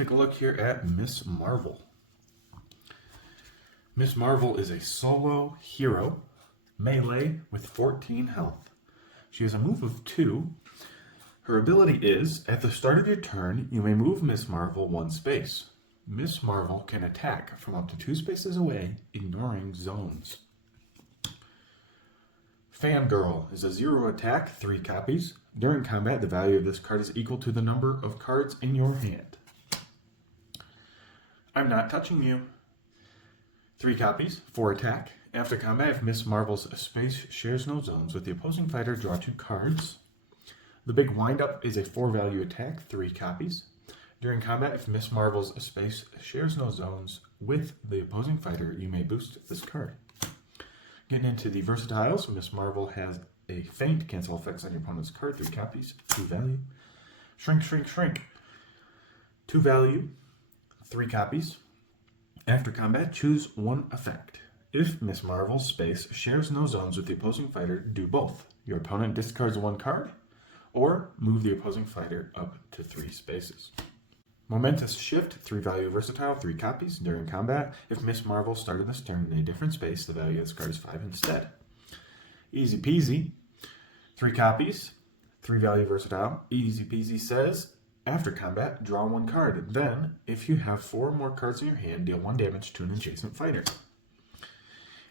take a look here at Miss Marvel. Miss Marvel is a solo hero, melee with 14 health. She has a move of 2. Her ability is, at the start of your turn, you may move Miss Marvel 1 space. Miss Marvel can attack from up to 2 spaces away, ignoring zones. Fangirl is a 0 attack, 3 copies. During combat, the value of this card is equal to the number of cards in your hand. I'm Not Touching You. 3 copies, 4 attack. After combat, if Miss Marvel's space shares no zones with the opposing fighter, draw 2 cards. The Big Windup is a 4 value attack, 3 copies. During combat, if Miss Marvel's space shares no zones with the opposing fighter, you may boost this card. Getting into the versatiles, Miss Marvel has a feint, cancel effects on your opponent's card, 3 copies, 2 value. Shrink, Shrink, Shrink, 2 value, 3 copies. After combat, choose 1 effect. If Miss Marvel's space shares no zones with the opposing fighter, do both. Your opponent discards 1 card, or move the opposing fighter up to 3 spaces. Momentous Shift, 3 value versatile, 3 copies. During combat, if Miss Marvel started this turn in a different space, the value of this card is 5 instead. Easy Peasy, 3 copies, 3 value versatile. Easy Peasy says, after combat, draw 1 card. Then, if you have 4 or more cards in your hand, deal 1 damage to an adjacent fighter.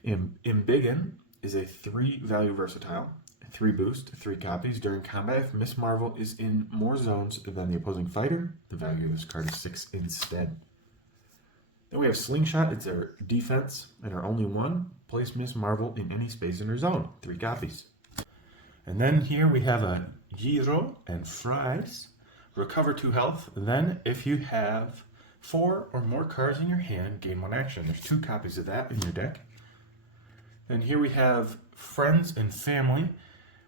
Embiggen is a 3 value versatile, 3 boost, 3 copies. During combat, if Miss Marvel is in more zones than the opposing fighter, the value of this card is 6 instead. Then we have Slingshot. It's our defense and our only 1. Place Miss Marvel in any space in her zone, 3 copies. And then here we have a Giro and Fries. Recover 2 health. Then, if you have 4 or more cards in your hand, gain 1 action. There's 2 copies of that in your deck. Then here we have Friends and Family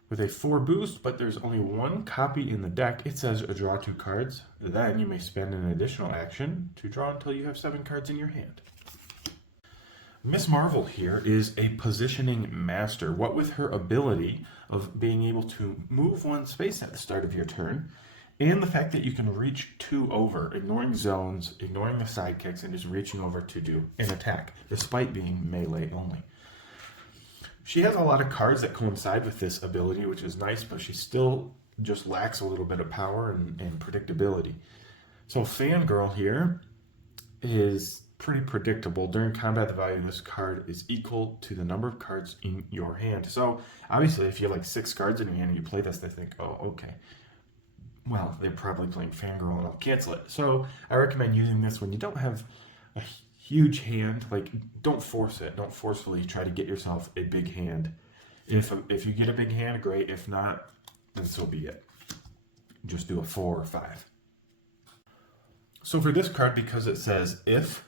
with a 4 boost, but there's only 1 copy in the deck. It says draw 2 cards. Then you may spend an additional action to draw until you have 7 cards in your hand. Miss Marvel here is a positioning master. What with her ability of being able to move 1 space at the start of your turn, and the fact that you can reach 2 over, ignoring zones, ignoring the sidekicks, and just reaching over to do an attack, despite being melee only. She has a lot of cards that coincide with this ability, which is nice, but she still just lacks a little bit of power and predictability. So Fangirl here is pretty predictable. During combat, the value of this card is equal to the number of cards in your hand. So obviously, if you have like 6 cards in your hand and you play this, they think, oh, okay. Well, they're probably playing Fangirl and I'll cancel it. So I recommend using this when you don't have a huge hand. Like, don't force it. Don't forcefully try to get yourself a big hand. If you get a big hand, great. If not, then so be it. Just do a 4 or 5. So for this card, because it says if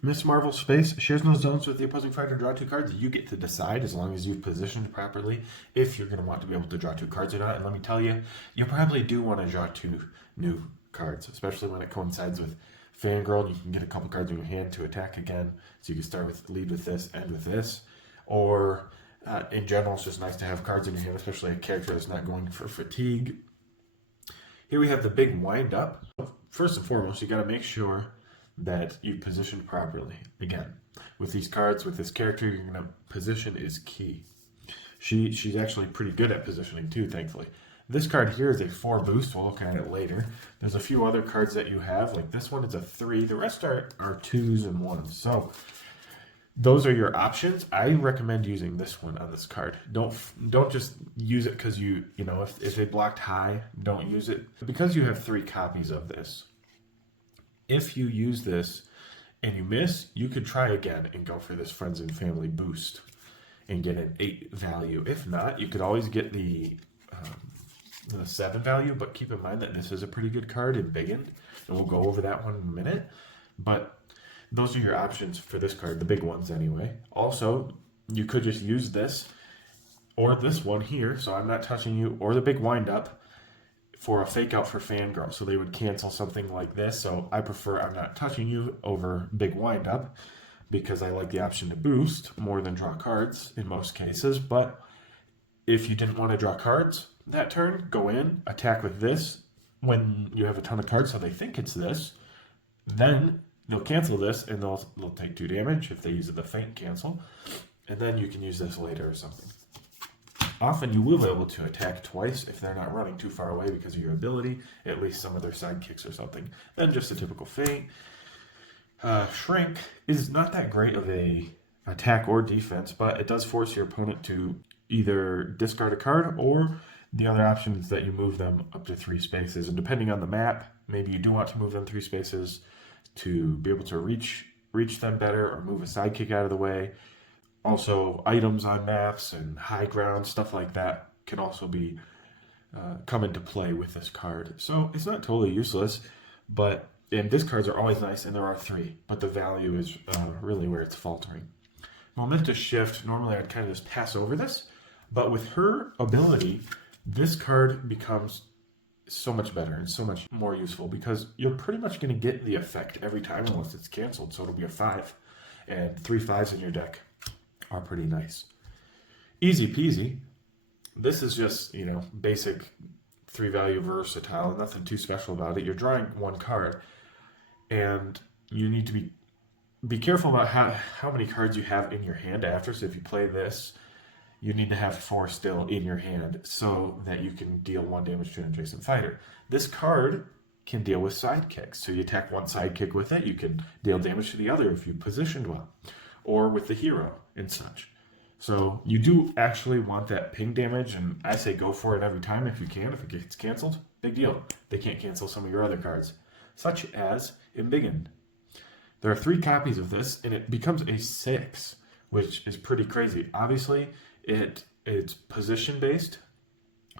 Miss Marvel's space shares no zones with the opposing fighter, draw 2 cards, you get to decide, as long as you've positioned properly, if you're going to want to be able to draw 2 cards or not. And let me tell you, you probably do want to draw 2 new cards, especially when it coincides with Fangirl, and you can get a couple cards in your hand to attack again. So you can lead with this, end with this. Or in general, it's just nice to have cards in your hand, especially a character that's not going for fatigue. Here we have the Big Wind-Up. First and foremost, you got to make sure that you position properly. Again, with these cards, with this character, you're gonna position is key. She's actually pretty good at positioning too, thankfully. This card here is a 4 boost. We'll look at it later. There's a few other cards that you have, like this one is a 3. The rest are 2s and 1s. So those are your options. I recommend using this one on this card. Don't just use it because you know if they blocked high, don't use it. Because you have 3 copies of this, if you use this and you miss, you could try again and go for this Friends and Family boost and get an 8 value. If not, you could always get the 7 value, but keep in mind that this is a pretty good card in Embiggen, and we'll go over that one in a minute. But those are your options for this card, the big ones anyway. Also, you could just use this or this one here, so I'm Not Touching You, or the Big Wind-Up, for a fake out for Fangirl. So they would cancel something like this. So I prefer I'm Not Touching You over Big Wind-Up because I like the option to boost more than draw cards in most cases. But if you didn't want to draw cards that turn, go in, attack with this when you have a ton of cards, so they think it's this. Then they'll cancel this, and they'll take 2 damage if they use the feint cancel, and then you can use this later or something. Often you will be able to attack twice if they're not running too far away because of your ability, at least some of their sidekicks or something. Then just a typical feint. Shrink is not that great of a attack or defense, but it does force your opponent to either discard a card, or the other option is that you move them up to 3 spaces. And depending on the map, maybe you do want to move them 3 spaces to be able to reach them better, or move a sidekick out of the way. Also, items on maps and high ground, stuff like that, can also be come into play with this card. So it's not totally useless, and discards are always nice, and there are 3, but the value is really where it's faltering. Momentous Shift, normally I'd kind of just pass over this, but with her ability, this card becomes so much better and so much more useful, because you're pretty much going to get the effect every time unless it's canceled, so it'll be a 5, and 3 5s in your deck are pretty nice. Easy peasy. This is just, basic 3 value versatile, nothing too special about it. You're drawing 1 card, and you need to be careful about how many cards you have in your hand after. So if you play this, you need to have 4 still in your hand so that you can deal 1 damage to an adjacent fighter. This card can deal with sidekicks. So you attack 1 sidekick with it, you can deal damage to the other if you positioned well, or with the hero and such. So you do actually want that ping damage, and I say go for it every time if you can. If it gets canceled, big deal. They can't cancel some of your other cards, such as Embiggen. There are 3 copies of this, and it becomes a 6, which is pretty crazy. Obviously, it's position-based,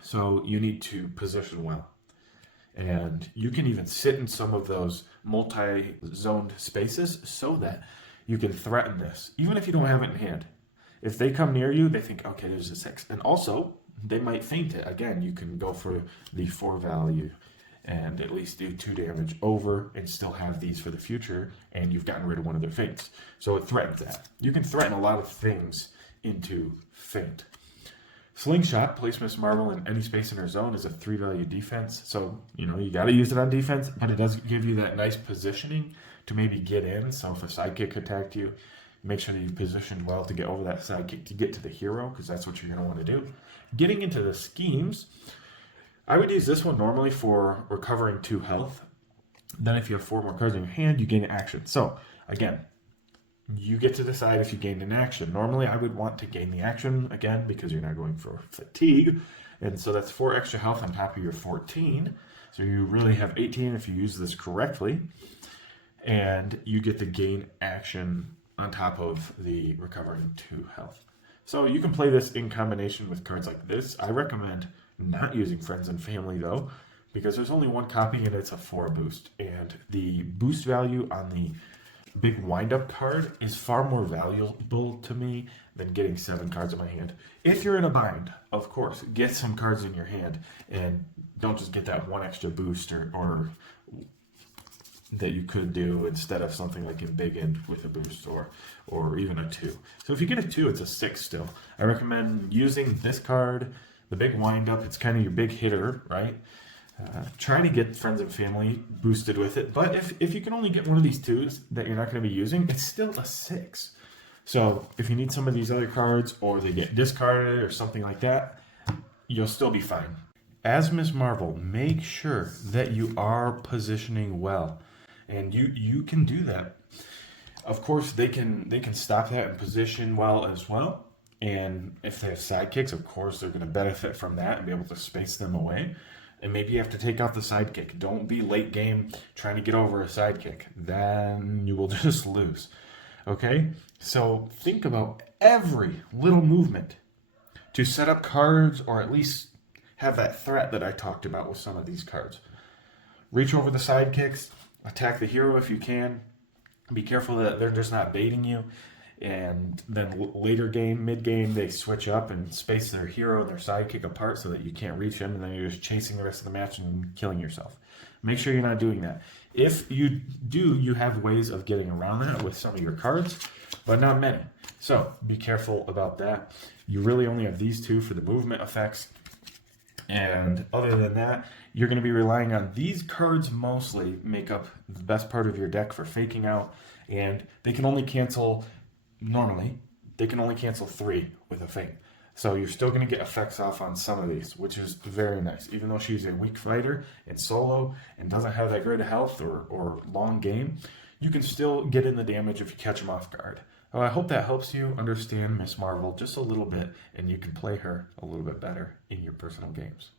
so you need to position well. And you can even sit in some of those multi-zoned spaces so that you can threaten this, even if you don't have it in hand. If they come near you, they think, okay, there's a 6. And also, they might feint it. Again, you can go for the 4 value and at least do 2 damage over and still have these for the future, and you've gotten rid of one of their feints. So it threatens that. You can threaten a lot of things into feint. Slingshot, place Miss Marvel in any space in her zone, is a 3 value defense. So, you got to use it on defense, but it does give you that nice positioning to maybe get in. So if a sidekick attacked you, make sure that you positioned well to get over that sidekick to get to the hero, because that's what you're going to want to do. Getting into the schemes, I would use this one normally for recovering 2 health. Then if you have 4 more cards in your hand, you gain action. So again, you get to decide if you gain an action. Normally I would want to gain the action again because you're not going for fatigue. And so that's 4 extra health on top of your 14. So you really have 18 if you use this correctly. And you get the gain action on top of the recovering 2 health. So you can play this in combination with cards like this. I recommend not using Friends and Family though, because there's only 1 copy and it's a 4 boost. And the boost value on the big wind-up card is far more valuable to me than getting 7 cards in my hand. If you're in a bind, of course, get some cards in your hand and don't just get that 1 extra boost or that you could do instead of something like Embiggen with a boost or even a 2. So if you get a 2, it's a 6 still. I recommend using this card, the big wind-up. It's kind of your big hitter, right? Try to get Friends and Family boosted with it, but if you can only get one of these 2s that you're not going to be using, it's still a 6. So if you need some of these other cards, or they get discarded or something like that, you'll still be fine. As Miss Marvel, make sure that you are positioning well, and you can do that. Of course, they can stop that and position well as well. And if they have sidekicks, of course, they're going to benefit from that and be able to space them away. And maybe you have to take out the sidekick. Don't be late game trying to get over a sidekick. Then you will just lose. Okay? So think about every little movement to set up cards, or at least have that threat that I talked about with some of these cards. Reach over the sidekicks. Attack the hero if you can. Be careful that they're just not baiting you. And then later game, mid-game, they switch up and space their hero and their sidekick apart so that you can't reach him, and then you're just chasing the rest of the match and killing yourself. Make sure you're not doing that. If you do, you have ways of getting around that with some of your cards, but not many. So be careful about that. You really only have these 2 for the movement effects. And other than that, you're going to be relying on these cards mostly make up the best part of your deck for faking out, and they can only cancel, normally, they can only cancel 3 with a fake. So you're still going to get effects off on some of these, which is very nice. Even though she's a weak fighter in solo and doesn't have that great of health or long game, you can still get in the damage if you catch them off guard. I hope that helps you understand Miss Marvel just a little bit, and you can play her a little bit better in your personal games.